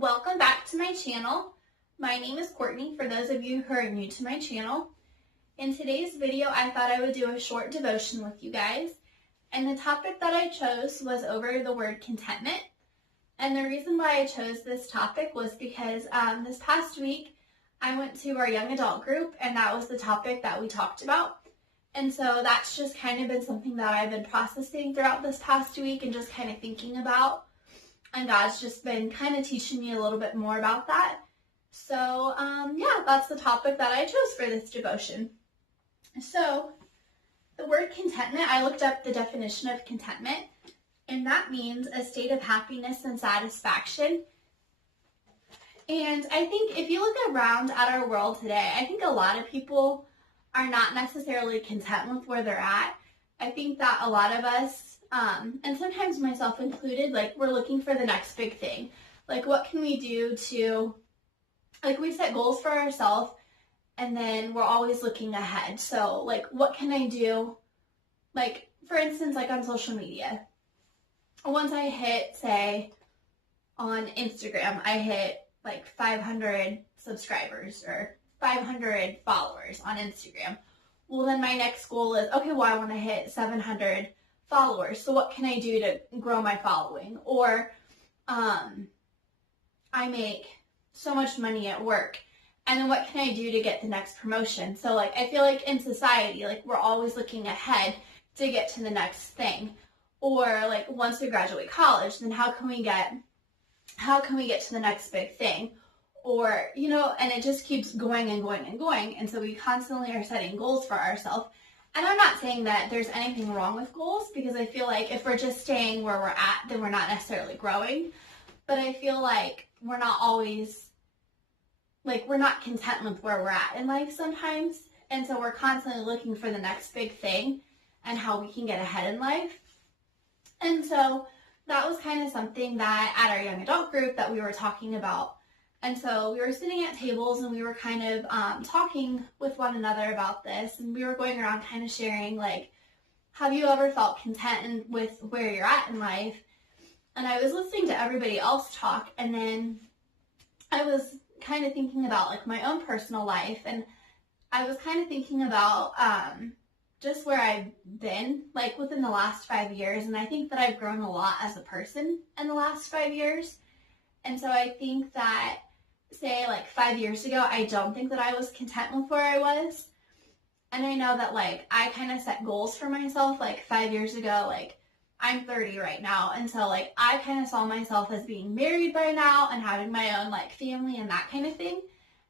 welcome back to my channel. My name is Courtney, for those of you who are new to my channel. In today's video, I thought I would do a short devotion with you guys, and the topic that I chose was over the word contentment. And the reason why I chose this topic was because this past week, I went to our young adult group, and that was the topic that we talked about. And so that's just kind of been something that I've been processing throughout this past week and just kind of thinking about. And God's just been kind of teaching me a little bit more about that. So, yeah, that's the topic that I chose for this devotion. So, the word contentment, I looked up the definition of contentment, and that means a state of happiness and satisfaction. And I think if you look around at our world today, I think a lot of people are not necessarily content with where they're at. I think that a lot of us, and sometimes myself included, like we're looking for the next big thing. Like what can we do to, like we set goals for ourselves and then we're always looking ahead. So like what can I do? Like for instance, like on social media. Once I hit, say, on Instagram, I hit like 500 subscribers or 500 followers on Instagram. Well, then my next goal is, okay, well, I want to hit 700 followers. So what can I do to grow my following? Or I make so much money at work. And then what can I do to get the next promotion? So like, I feel like in society, like we're always looking ahead to get to the next thing. Or like once we graduate college, then how can we get to the next big thing? Or, you know, and it just keeps going and going and going. And so we constantly are setting goals for ourselves. And I'm not saying that there's anything wrong with goals, because I feel like if we're just staying where we're at, then we're not necessarily growing. But I feel like we're not always, like we're not content with where we're at in life sometimes. And so we're constantly looking for the next big thing and how we can get ahead in life. And so that was kind of something that at our young adult group that we were talking about. And so we were sitting at tables and we were kind of talking with one another about this. And we were going around kind of sharing, like, have you ever felt content with where you're at in life? And I was listening to everybody else talk. And then I was kind of thinking about, like, my own personal life. And I was kind of thinking about just where I've been, like, within the last 5 years. And I think that I've grown a lot as a person in the last 5 years. And so I think that, say, like 5 years ago, I don't think that I was content with where I was. And I know that, like, I kind of set goals for myself, like 5 years ago, like, I'm 30 right now. And so, like, I kind of saw myself as being married by now and having my own, like, family and that kind of thing.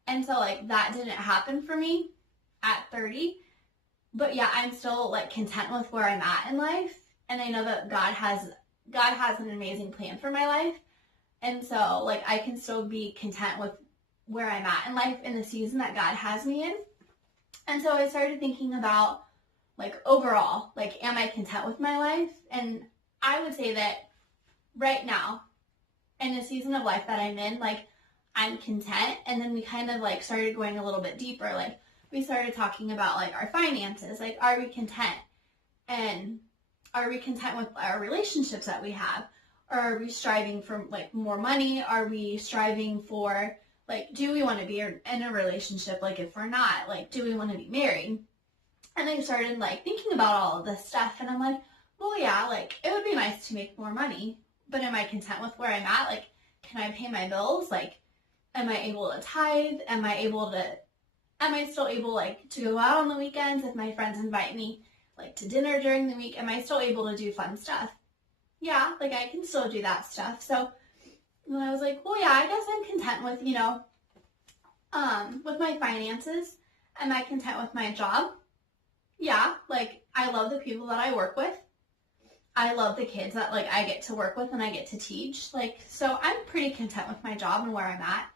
And so, like, that didn't happen for me at 30. But yeah, I'm still, like, content with where I'm at in life. And I know that God has an amazing plan for my life. And so, like, I can still be content with where I'm at in life in the season that God has me in. And so I started thinking about, like, overall, like, am I content with my life? And I would say that right now, in the season of life that I'm in, like, I'm content. And then we kind of, like, started going a little bit deeper. Like, we started talking about, like, our finances. Like, are we content? And are we content with our relationships that we have? Or are we striving for, like, more money? Are we striving for, like, do we want to be in a relationship? Like, if we're not, like, do we want to be married? And I started, like, thinking about all of this stuff. And I'm like, well, yeah, like, it would be nice to make more money. But am I content with where I'm at? Like, can I pay my bills? Like, am I able to tithe? Am I still able, like, to go out on the weekends if my friends invite me, like, to dinner during the week? Am I still able to do fun stuff? Yeah, like, I can still do that stuff. So then I was like, well, yeah, I guess I'm content with, you know, with my finances. Am I content with my job? Yeah, like, I love the people that I work with. I love the kids that, like, I get to work with and I get to teach. Like, so I'm pretty content with my job and where I'm at.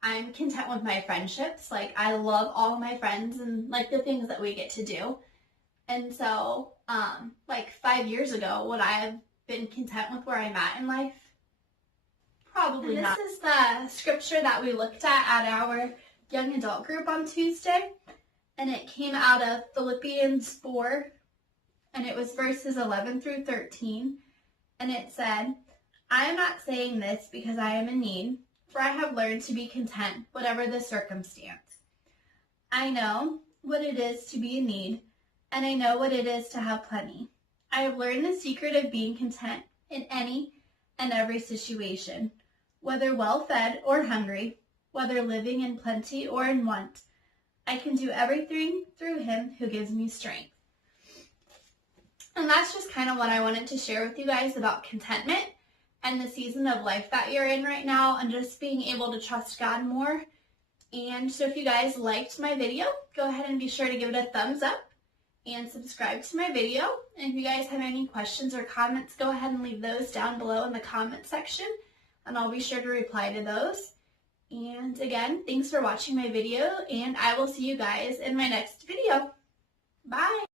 I'm content with my friendships. Like, I love all of my friends and, like, the things that we get to do. And so, like 5 years ago, would I have been content with where I'm at in life? Probably not. This is the scripture that we looked at our young adult group on Tuesday. And it came out of Philippians 4. And it was verses 11 through 13. And it said, I am not saying this because I am in need, for I have learned to be content, whatever the circumstance. I know what it is to be in need, and I know what it is to have plenty. I have learned the secret of being content in any and every situation, whether well-fed or hungry, whether living in plenty or in want. I can do everything through Him who gives me strength. And that's just kind of what I wanted to share with you guys about contentment and the season of life that you're in right now, and just being able to trust God more. And so if you guys liked my video, go ahead and be sure to give it a thumbs up and subscribe to my video. And if you guys have any questions or comments, go ahead and leave those down below in the comment section, and I'll be sure to reply to those. And again, thanks for watching my video, and I will see you guys in my next video. Bye!